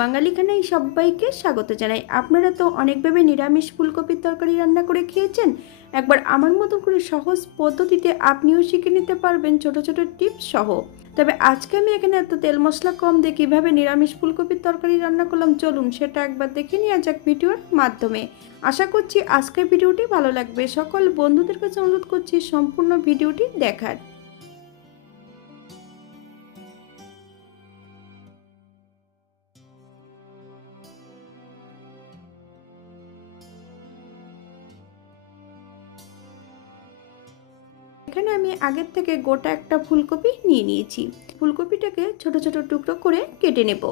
বাঙালিখানায় সবাইকে স্বাগত জানাই। আপনারা তো অনেকভাবে নিরামিষ ফুলকপির তরকারি রান্না করে খেয়েছেন। একবার আমার মতো করে সহজ পদ্ধতিতে আপনিও শিখে নিতে পারবেন ছোট ছোট টিপস সহ। তবে আজকে আমি এখানে এত তেল মশলা কম দিয়ে কীভাবে নিরামিষ ফুলকপির তরকারি রান্না করলাম চলুন সেটা একবার দেখে নেওয়া যাক ভিডিওর মাধ্যমে। আশা করছি আজকের ভিডিওটি ভালো লাগবে। সকল বন্ধুদের কাছে অনুরোধ করছি সম্পূর্ণ ভিডিওটি দেখার। এখানে আমি আগের থেকে গোটা একটা ফুলকপি নিয়ে নিয়েছি। ফুলকপিটাকে ছোট ছোট টুকরো করে কেটে নেব।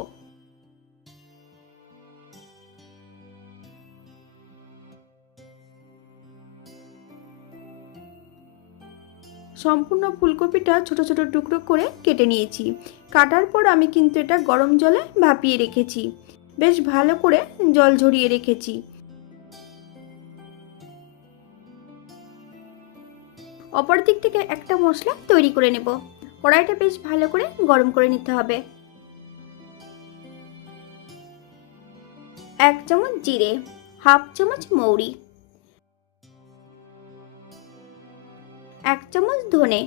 সম্পূর্ণ ফুলকপিটা ছোট ছোট টুকরো করে কেটে নিয়েছি। কাটার পর আমি কিন্তু এটা গরম জলে ভাপিয়ে রেখেছি। বেশ ভালো করে জল ঝরিয়ে রেখেছি। অপর দিক থেকে একটা মশলা তৈরি করে নেব। কড়াইটা বেশ ভালো করে গরম করে নিতে হবে। এক চামচ জিরে, হাফ চামচ মৌরি, এক চামচ ধনে,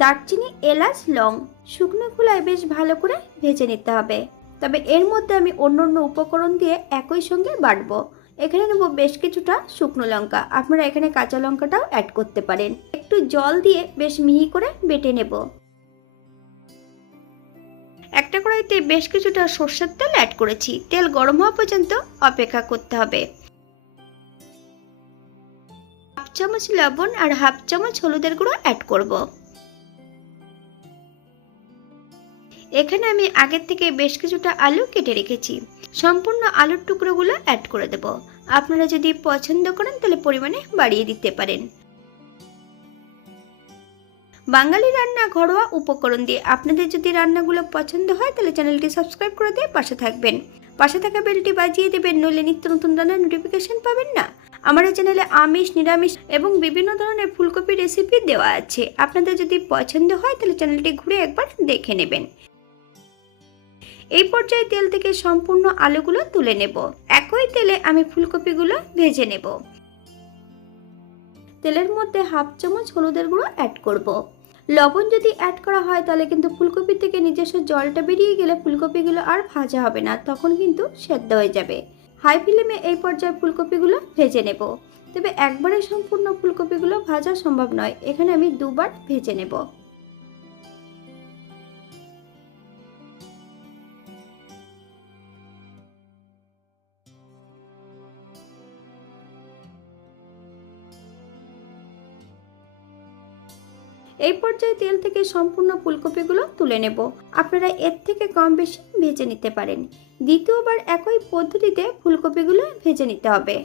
দারচিনি, এলাচ, লং, শুকনো খোলায় বেশ ভালো করে ভেজে নিতে হবে। তবে এর মধ্যে আমি অন্য অন্য উপকরণ দিয়ে একই সঙ্গে বাটবো। এখানে নেব বেশ কিছুটা শুকনো লঙ্কা। আপনারা এখানে কাঁচা লঙ্কাটাও অ্যাড করতে পারেন। একটু জল দিয়ে বেশ মিহি করে বেটে নেব। একটা কড়াইতে বেশ কিছুটা সর্ষের তেল অ্যাড করেছি। তেল গরম হওয়া পর্যন্ত অপেক্ষা করতে হবে। হাফ চামচ লবণ আর হাফ চামচ হলুদের গুঁড়ো অ্যাড করব। এখানে আমি আগের থেকে বেশ কিছুটা আলু কেটে রেখেছি। সম্পূর্ণ আলুর টুকরোগুলো অ্যাড করে দেব। আপনারা যদি পছন্দ করেন, তাহলে পরিমাণে বাড়িয়ে দিতে পারেন। বাঙালি রান্না ঘরোয়া উপকরণ দিয়ে আপনাদের যদি রান্নাগুলো পছন্দ হয়, তাহলে চ্যানেলটি সাবস্ক্রাইব করে দিয়ে পাশে থাকবেন। পাশে থাকা বেলটি বাজিয়ে দেবেন, নইলে নিত্য নতুন রান্নার নোটিফিকেশন পাবেন না। আমার চ্যানেলে আমিষ, নিরামিষ এবং বিভিন্ন ধরনের ফুলকপি রেসিপি দেওয়া আছে। আপনাদের যদি পছন্দ হয়, তাহলে চ্যানেলটি ঘুরে একবার দেখে নেবেন। এই পর্যায়ে তেল থেকে সম্পূর্ণ আলুগুলো তুলে নেব। একই তেলে আমি ফুলকপিগুলো ভেজে নেব। তেলের মধ্যে হাফ চামচ হলুদের গুঁড়ো অ্যাড করব। লবণ যদি অ্যাড করা হয়, তাহলে কিন্তু ফুলকপি থেকে নিজস্ব জলটা বেরিয়ে গেলে ফুলকপিগুলো আর ভাজা হবে না, তখন কিন্তু সেদ্ধ হয়ে যাবে। হাই ফ্লেমে এই পর্যায়ে ফুলকপিগুলো ভেজে নেব। তবে একবারে সম্পূর্ণ ফুলকপিগুলো ভাজা সম্ভব নয়, এখানে আমি দুবার ভেজে নেব। এই পর্যায়ে তেল থেকে সম্পূর্ণ ফুলকপিগুলো তুলে নেব। আপনারা এর থেকে কম বেশি ভেজে নিতে পারেন। দ্বিতীয়বার একই পদ্ধতিতে ফুলকপিগুলো ভেজে নিতে হবে।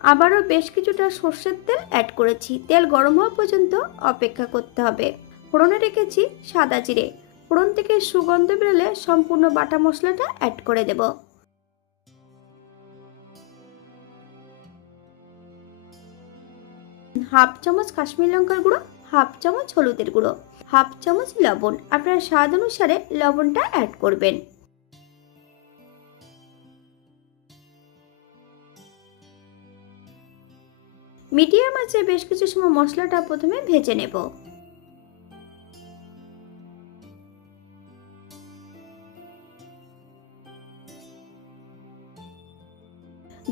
আবারও বেশ কিছুটা সর্ষের তেল অ্যাড করেছি। তেল গরম হওয়া পর্যন্ত অপেক্ষা করতে হবে। ফোড়নে রেখেছি সাদা জিরে। ফোড়ন থেকে সুগন্ধ বেরোলে সম্পূর্ণ বাটা মশলাটা অ্যাড করে দেব। হাফ চামচ কাশ্মীর লঙ্কার গুঁড়ো, হাফ চামচ হলুদের গুঁড়ো, হাফ চামচ লবণ। আপনার স্বাদ অনুসারে লবণটা অ্যাড করবেন। মিডিয়াম আছে বেশ কিছু সময় মশলাটা প্রথমে ভেজে নেব।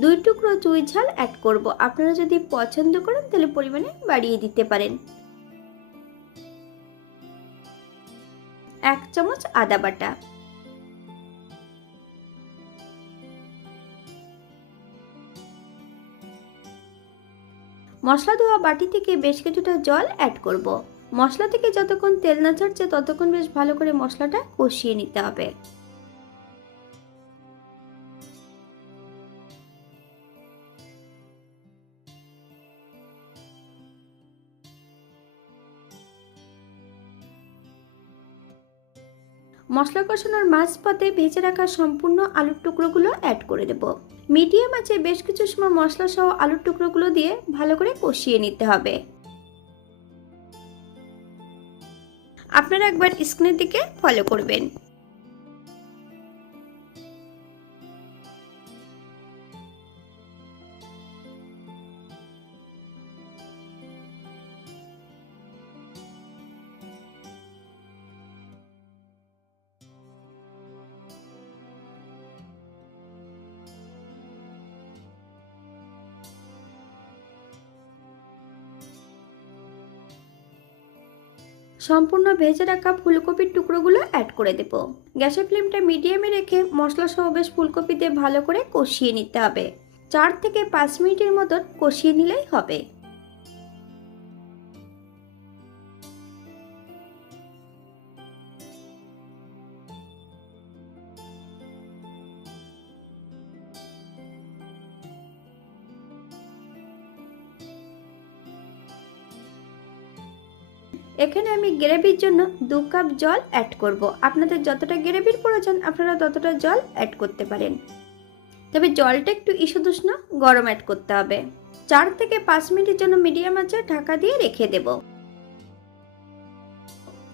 দুই টুকরো চুই ঝাল অ্যাড করব। আপনারা যদি পছন্দ করেন, তাহলে পরিমাণে বাড়িয়ে দিতে পারেন। এক চামচ আদা বাটা। মশলা ধোয়া বাটি থেকে বেশ কিছুটা জল অ্যাড করব। মশলা থেকে যতক্ষণ তেল না ছাড়ছে, ততক্ষণ বেশ ভালো করে মশলাটা কষিয়ে নিতে হবে মশলা কষানোর মাঝপথে ভেজে রাখা সম্পূর্ণ আলুর টুকরোগুলো অ্যাড করে দেবো মিডিয়াম আছে, বেশ কিছু সময় মশলা সহ আলুর টুকরোগুলো দিয়ে ভালো করে কষিয়ে নিতে হবে। আপনারা একবার স্ক্রিনের দিকে ফলো করবেন। সম্পূর্ণ ভেজে রাখা ফুলকপির টুকরোগুলো অ্যাড করে দেব। গ্যাসের ফ্লেমটা মিডিয়ামে রেখে মশলা সহ বেশ ভালো করে কষিয়ে নিতে হবে। চার থেকে পাঁচ মিনিটের মতন কষিয়ে নিলেই হবে। এখানে আমি গ্রেভির জন্য দু কাপ জল অ্যাড করব। আপনাদের যতটা গ্রেভির প্রয়োজন, আপনারা ততটা জল অ্যাড করতে পারেন। তবে জলটা একটু ইসুদুষ্ণ গরম অ্যাড করতে হবে। চার থেকে পাঁচ মিনিটের জন্য মিডিয়াম আঁচে ঢাকা দিয়ে রেখে দেব।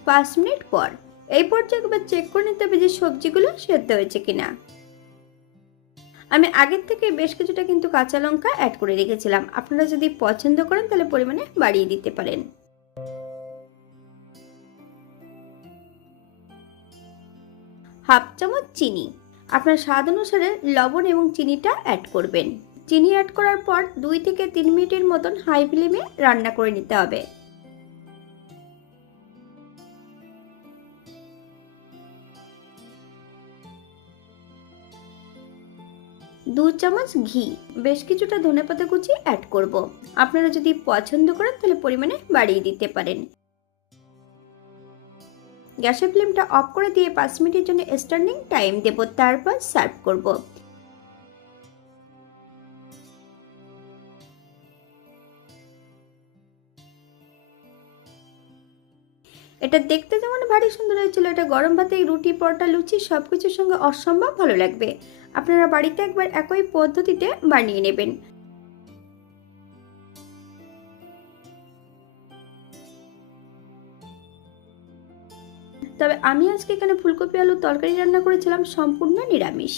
পাঁচ মিনিট পর। এই পর্যায়ে একবার চেক করে নিতে হবে যে সবজিগুলো সেদ্ধ হয়েছে কিনা। আমি আগের থেকে বেশ কিছুটা কিন্তু কাঁচা লঙ্কা অ্যাড করে রেখেছিলাম। আপনারা যদি পছন্দ করেন তাহলে পরিমাণে বাড়িয়ে দিতে পারেন। হাফ চামচ চিনি। আপনার স্বাদ অনুসারে লবণ এবং চিনিটা অ্যাড করবেন। চিনি অ্যাড করার পর দুই থেকে তিন মিনিটের মতন হাই ফ্লেমে রান্না করে নিতে হবে। দু চামচ ঘি। বেশ কিছুটা ধনেপাতা কুচি অ্যাড করব। আপনারা যদি পছন্দ করেন তাহলে পরিমাণে বাড়িয়ে দিতে পারেন। গ্যাসের ফ্লেমটা অফ করে দিয়ে পাঁচ মিনিটের জন্য স্টার্নিং টাইম দেব, তারপর সার্ভ করব। এটা দেখতে যেমন ভারী সুন্দর হয়েছিল, এটা গরম ভাতে রুটি, পরোটা, লুচি সব কিছুর সঙ্গে অসম্ভব ভালো লাগবে। আপনারা বাড়িতে একবার একই পদ্ধতিতে বানিয়ে নেবেন। আমি আজকে এখানে ফুলকপি, আলুর তরকারি রান্না করেছিলাম সম্পূর্ণ নিরামিষ।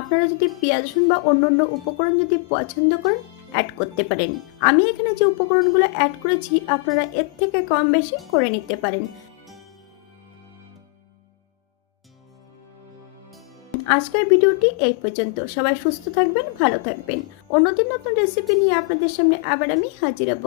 আপনারা যদি পেঁয়াজ, রসুন বা অন্য অন্য উপকরণ যদি পছন্দ করেন অ্যাড করতে পারেন। আমি এখানে যে উপকরণগুলো অ্যাড করেছি, আপনারা এর থেকে কম বেশি করে নিতে পারেন। আজকের ভিডিওটি এই পর্যন্ত। সবাই সুস্থ থাকবেন, ভালো থাকবেন। অন্যদিন নতুন রেসিপি নিয়ে আপনাদের সামনে আবার আমি হাজির হব।